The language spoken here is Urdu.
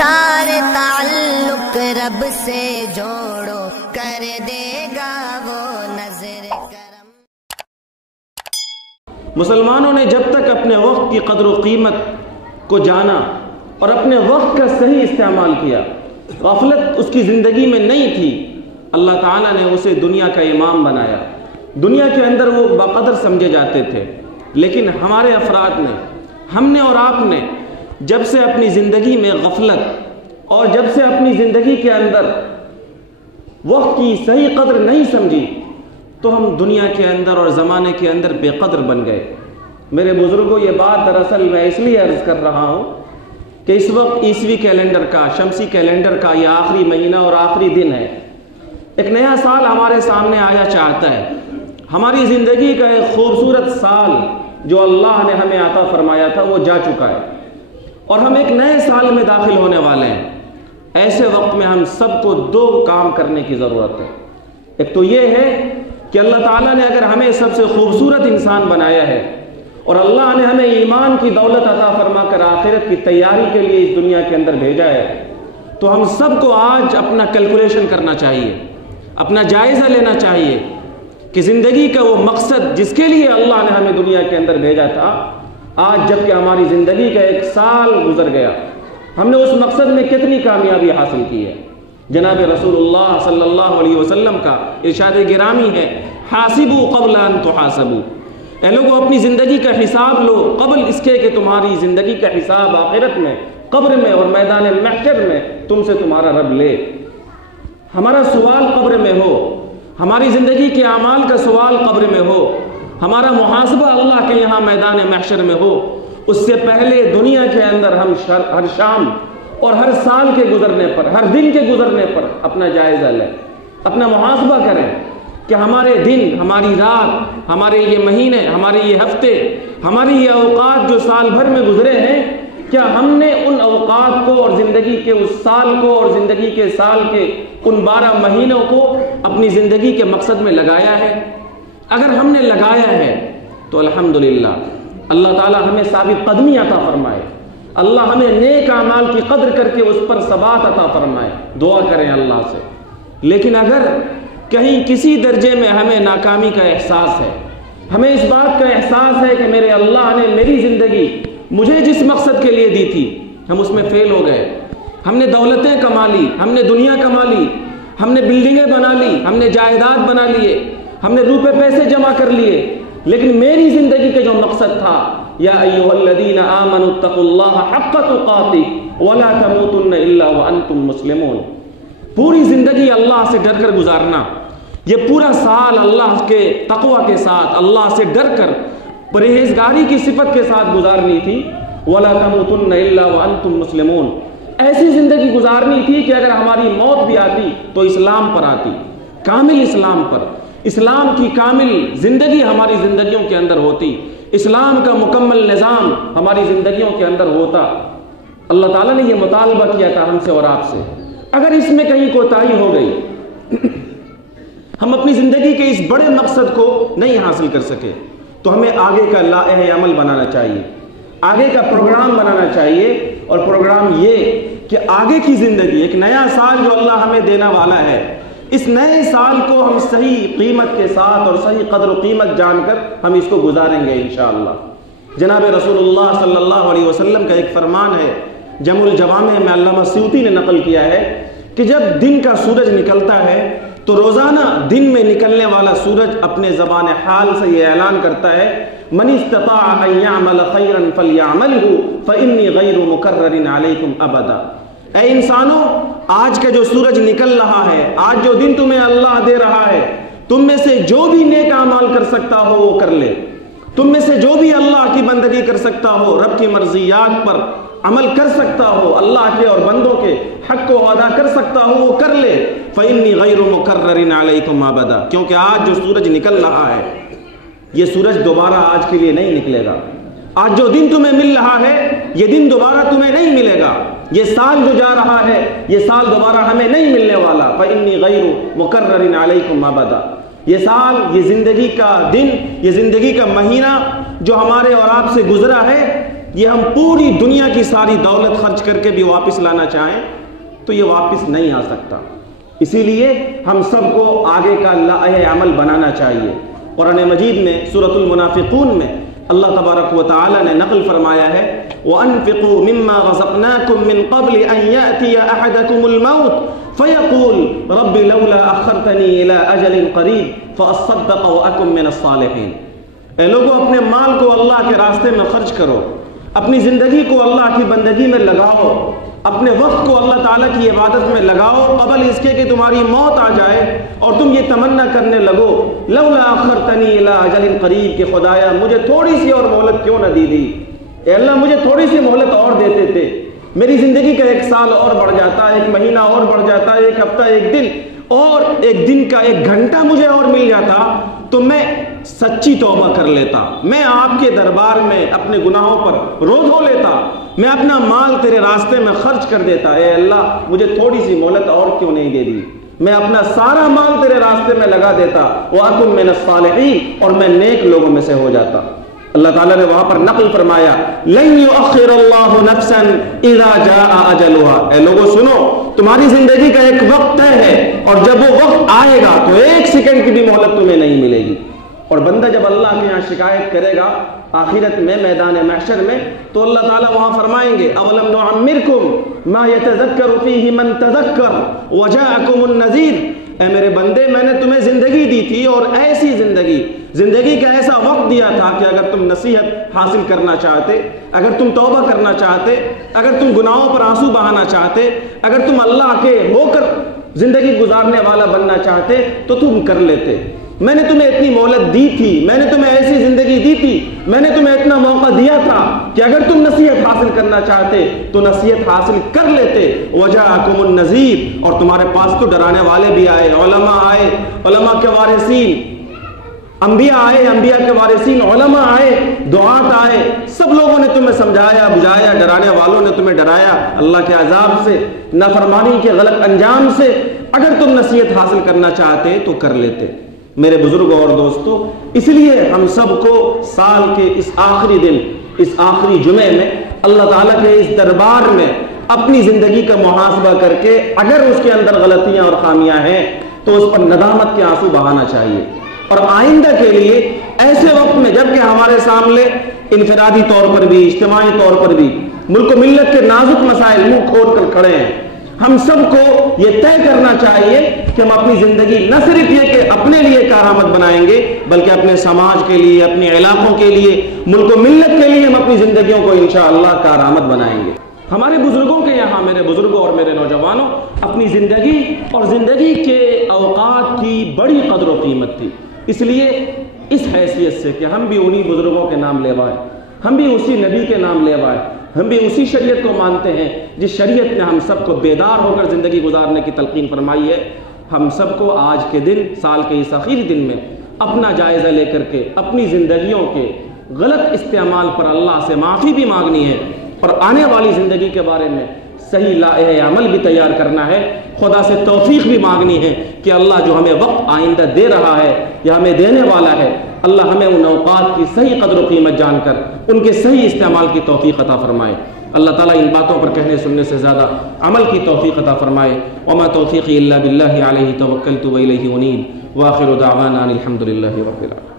سارے تعلق رب سے جوڑو، کر دے گا وہ نظر کرم۔ مسلمانوں نے جب تک اپنے وقت کی قدر و قیمت کو جانا اور اپنے وقت کا صحیح استعمال کیا، غفلت اس کی زندگی میں نہیں تھی، اللہ تعالیٰ نے اسے دنیا کا امام بنایا۔ دنیا کے اندر وہ بقدر سمجھے جاتے تھے، لیکن ہمارے افراد نے، ہم نے اور آپ نے جب سے اپنی زندگی میں غفلت اور جب سے اپنی زندگی کے اندر وقت کی صحیح قدر نہیں سمجھی، تو ہم دنیا کے اندر اور زمانے کے اندر بے قدر بن گئے۔ میرے بزرگوں، یہ بات دراصل میں اس لیے عرض کر رہا ہوں کہ اس وقت عیسوی کیلنڈر کا، شمسی کیلنڈر کا یہ آخری مہینہ اور آخری دن ہے۔ ایک نیا سال ہمارے سامنے آیا چاہتا ہے۔ ہماری زندگی کا ایک خوبصورت سال جو اللہ نے ہمیں عطا فرمایا تھا وہ جا چکا ہے، اور ہم ایک نئے سال میں داخل ہونے والے ہیں۔ ایسے وقت میں ہم سب کو دو کام کرنے کی ضرورت ہے۔ ایک تو یہ ہے کہ اللہ تعالیٰ نے اگر ہمیں سب سے خوبصورت انسان بنایا ہے اور اللہ نے ہمیں ایمان کی دولت عطا فرما کر آخرت کی تیاری کے لیے اس دنیا کے اندر بھیجا ہے، تو ہم سب کو آج اپنا کیلکولیشن کرنا چاہیے، اپنا جائزہ لینا چاہیے کہ زندگی کا وہ مقصد جس کے لیے اللہ نے ہمیں دنیا کے اندر بھیجا تھا، آج جب کہ ہماری زندگی کا ایک سال گزر گیا، ہم نے اس مقصد میں کتنی کامیابی حاصل کی ہے۔ جناب رسول اللہ صلی اللہ علیہ وسلم کا ارشاد گرامی ہے، حاسبوا قبل ان تحاسبوا، اے لوگوں اپنی زندگی کا حساب لو قبل اس کے کہ تمہاری زندگی کا حساب آخرت میں، قبر میں اور میدان محشر میں تم سے تمہارا رب لے۔ ہمارا سوال قبر میں ہو، ہماری زندگی کے اعمال کا سوال قبر میں ہو، ہمارا محاسبہ اللہ کے یہاں میدان محشر میں ہو، اس سے پہلے دنیا کے اندر ہم ہر شام اور ہر سال کے گزرنے پر، ہر دن کے گزرنے پر اپنا جائزہ لیں، اپنا محاسبہ کریں کہ ہمارے دن، ہماری رات، ہمارے یہ مہینے، ہمارے یہ ہفتے، ہماری یہ اوقات جو سال بھر میں گزرے ہیں، کیا ہم نے ان اوقات کو اور زندگی کے اس سال کو اور زندگی کے سال کے ان 12 مہینوں کو اپنی زندگی کے مقصد میں لگایا ہے؟ اگر ہم نے لگایا ہے تو الحمدللہ اللہ تعالیٰ ہمیں ثابت قدمی عطا فرمائے، اللہ ہمیں نیک اعمال کی قدر کر کے اس پر ثبات عطا فرمائے، دعا کریں اللہ سے۔ لیکن اگر کہیں کسی درجے میں ہمیں ناکامی کا احساس ہے، ہمیں اس بات کا احساس ہے کہ میرے اللہ نے میری زندگی مجھے جس مقصد کے لیے دی تھی ہم اس میں فیل ہو گئے، ہم نے دولتیں کما لی، ہم نے دنیا کما لی، ہم نے بلڈنگیں بنا لی، ہم نے جائیداد بنا لیے، ہم نے روپے پیسے جمع کر لیے، لیکن میری زندگی کا جو مقصد تھا، یا ایھا الذین آمنوا اتقوا اللہ حق تقاتہ ولا تموتن الا وانتم مسلمون، پوری زندگی اللہ سے ڈر کر گزارنا، یہ پورا سال اللہ کے تقوی کے ساتھ، اللہ سے ڈر کر پرہیزگاری کی صفت کے ساتھ گزارنی تھی۔ وَلَا تَمُوتُنَّ إِلَّا وَأَنْتُمْ مُسْلِمُونَ، ایسی زندگی گزارنی تھی کہ اگر ہماری موت بھی آتی تو اسلام پر آتی، کامل اسلام پر، اسلام کی کامل زندگی ہماری زندگیوں کے اندر ہوتی، اسلام کا مکمل نظام ہماری زندگیوں کے اندر ہوتا۔ اللہ تعالیٰ نے یہ مطالبہ کیا تھا ہم سے اور آپ سے، اگر اس میں کہیں کوتاہی ہو گئی، ہم اپنی زندگی کے اس بڑے مقصد کو نہیں حاصل کر سکے، تو ہمیں آگے کا لائحہ عمل بنانا چاہیے، آگے کا پروگرام بنانا چاہیے، اور پروگرام یہ کہ آگے کی زندگی، ایک نیا سال جو اللہ ہمیں دینا والا ہے، اس نئے سال کو ہم صحیح قیمت کے ساتھ اور صحیح قدر و قیمت جان کر ہم اس کو گزاریں گے انشاءاللہ۔ جناب رسول اللہ صلی اللہ علیہ وسلم کا ایک فرمان ہے، جمع الجوامع میں علامہ سیوطی نے نقل کیا ہے کہ جب دن کا سورج نکلتا ہے تو روزانہ دن میں نکلنے والا سورج اپنے زبان حال سے یہ اعلان کرتا ہے، من استطاع ان يعمل خيرا فليعمله فاني غير مكرر عليكم ابدا، اے انسانوں آج کا جو سورج نکل رہا ہے، آج جو دن تمہیں اللہ دے رہا ہے، تم میں سے جو بھی نیک اعمال کر سکتا ہو وہ کر لے، تم میں سے جو بھی اللہ کی بندگی کر سکتا ہو، رب کی مرضیات پر عمل کر سکتا ہو، اللہ کے اور بندوں کے حق کو ادا کر سکتا ہو وہ کر لے، فإني غیر مکرر علیکم ابدا، کیونکہ آج جو سورج نکل رہا ہے یہ سورج دوبارہ آج کے لیے نہیں نکلے گا، آج جو دن تمہیں مل رہا ہے یہ دن دوبارہ تمہیں نہیں ملے گا، یہ سال جو جا رہا ہے یہ سال دوبارہ ہمیں نہیں ملنے والا، فإني غیر مکرر علیکم ابدا، یہ سال، یہ زندگی کا دن، یہ زندگی کا مہینہ جو ہمارے اور آپ سے گزرا ہے، یہ ہم پوری دنیا کی ساری دولت خرچ کر کے بھی واپس لانا چاہیں تو یہ واپس نہیں آ سکتا. اسی لیے ہم سب کو آگے کا لائحہ عمل بنانا چاہیے. قرآن مجید میں سورۃ المنافقون میں اللہ تبارک و تعالی نے نقل فرمایا ہے وَأَنفِقُوا مِمَّا رَزَقْنَاكُم مِّن قَبْلِ أَن يَأْتِيَ أَحَدَكُمُ الْمَوْتُ فَيَقُولُ رَبِّ لَوْلَا أَخَّرْتَنِي إِلَىٰ أَجَلٍ قَرِيبٍ فَأَصَّدَّقَ وَأَكُن مِّنَ الصَّالِحِينَ. اے لوگوں اپنے مال کو اللہ کے راستے میں خرچ کرو, اپنی زندگی کو اللہ کی بندگی میں لگاؤ, اپنے وقت کو اللہ تعالیٰ کی عبادت میں لگاؤ قبل اس کے کہ تمہاری موت آ جائے اور تم یہ تمنا کرنے لگو لولا اخرتنی الی اجل قریب کہ خدایا مجھے تھوڑی سی اور مہلت کیوں نہ دی دی. اے اللہ مجھے تھوڑی سی مہلت اور دیتے تھے, میری زندگی کا 1 سال اور بڑھ جاتا, 1 مہینہ اور بڑھ جاتا, 1 ہفتہ, 1 دن اور 1 دن کا 1 گھنٹہ مجھے اور مل جاتا تو میں سچی توبہ کر لیتا, میں آپ کے دربار میں اپنے گناہوں پر رو دھو لیتا, میں اپنا مال تیرے راستے میں خرچ کر دیتا. اے اللہ مجھے تھوڑی سی مہلت اور کیوں نہیں دے دی, میں اپنا سارا مال تیرے راستے میں لگا دیتا وَأَكُن مِّنَ الصَّالِحِينَ اور میں نیک لوگوں میں سے ہو جاتا. اللہ تعالیٰ نے وہاں پر نقل فرمایا لَن يُؤَخِّرَ اللَّهُ نَفْسًا إِذَا جَاءَ أَجَلُهَا. اے لوگوں سنو, تمہاری زندگی کا ایک وقت طے ہے اور جب وہ وقت آئے گا تو 1 سیکنڈ کی بھی مہلت تمہیں نہیں ملے گی. اور بندہ جب اللہ کے یہاں شکایت کرے گا آخرت میں میدان محشر میں تو اللہ تعالیٰ وہاں فرمائیں گے اولم نعمرکم ما یتذکر فیہ من تذکر وجاءکم النذیر. اے میرے بندے میں نے تمہیں زندگی دی تھی اور ایسی زندگی کا ایسا وقت دیا تھا کہ اگر تم نصیحت حاصل کرنا چاہتے, اگر تم توبہ کرنا چاہتے, اگر تم گناہوں پر آنسو بہانا چاہتے, اگر تم اللہ کے ہو کر زندگی گزارنے والا بننا چاہتے تو تم کر لیتے. میں نے تمہیں اتنی مہلت دی تھی, میں نے تمہیں ایسی زندگی دی تھی, میں نے تمہیں اتنا موقع دیا تھا کہ اگر تم نصیحت حاصل کرنا چاہتے تو نصیحت حاصل کر لیتے. وجاءکم النذیر اور تمہارے پاس تو ڈرانے والے بھی آئے, علماء آئے, علماء کے وارثین, انبیاء آئے, انبیاء کے وارثین, علماء آئے, دعات آئے, سب لوگوں نے تمہیں سمجھایا بجھایا, ڈرانے والوں نے تمہیں ڈرایا اللہ کے عذاب سے, نافرمانی کے غلط انجام سے. اگر تم نصیحت حاصل کرنا چاہتے تو کر لیتے. میرے بزرگوں اور دوستوں, اس لیے ہم سب کو سال کے اس آخری دن, اس آخری جمعے میں اللہ تعالیٰ کے اس دربار میں اپنی زندگی کا محاسبہ کر کے اگر اس کے اندر غلطیاں اور خامیاں ہیں تو اس پر ندامت کے آنسو بہانا چاہیے. اور آئندہ کے لیے ایسے وقت میں جب کہ ہمارے سامنے انفرادی طور پر بھی اجتماعی طور پر بھی ملک و ملت کے نازک مسائل منہ کھول کر کھڑے ہیں, ہم سب کو یہ طے کرنا چاہیے کہ ہم اپنی زندگی نہ صرف یہ کہ اپنے لیے کارآمد بنائیں گے بلکہ اپنے سماج کے لیے, اپنے علاقوں کے لیے, ملک و ملت کے لیے ہم اپنی زندگیوں کو انشاءاللہ کارآمد بنائیں گے. ہمارے بزرگوں کے یہاں, میرے بزرگوں اور میرے نوجوانوں, اپنی زندگی اور زندگی کے اوقات کی بڑی قدر و قیمت تھی. اس لیے اس حیثیت سے کہ ہم بھی انہی بزرگوں کے نام لیوائے, ہم بھی اسی نبی کے نام لیوائے, ہم بھی اسی شریعت کو مانتے ہیں جس شریعت نے ہم سب کو بیدار ہو کر زندگی گزارنے کی تلقین فرمائی ہے. ہم سب کو آج کے دن, سال کے اس آخری دن میں اپنا جائزہ لے کر کے اپنی زندگیوں کے غلط استعمال پر اللہ سے معافی بھی مانگنی ہے اور آنے والی زندگی کے بارے میں صحیح لائحہ عمل بھی تیار کرنا ہے. خدا سے توفیق بھی مانگنی ہے کہ اللہ جو ہمیں وقت آئندہ دے رہا ہے یا ہمیں دینے والا ہے, اللہ ہمیں ان اوقات کی صحیح قدر و قیمت جان کر ان کے صحیح استعمال کی توفیق عطا فرمائے. اللہ تعالیٰ ان باتوں پر کہنے سننے سے زیادہ عمل کی توفیق عطا فرمائے. وما توفیقی الا باللہ علیہ توکلت و الیہ انیب. وآخر دعوانا الحمد للہ رب العالمین.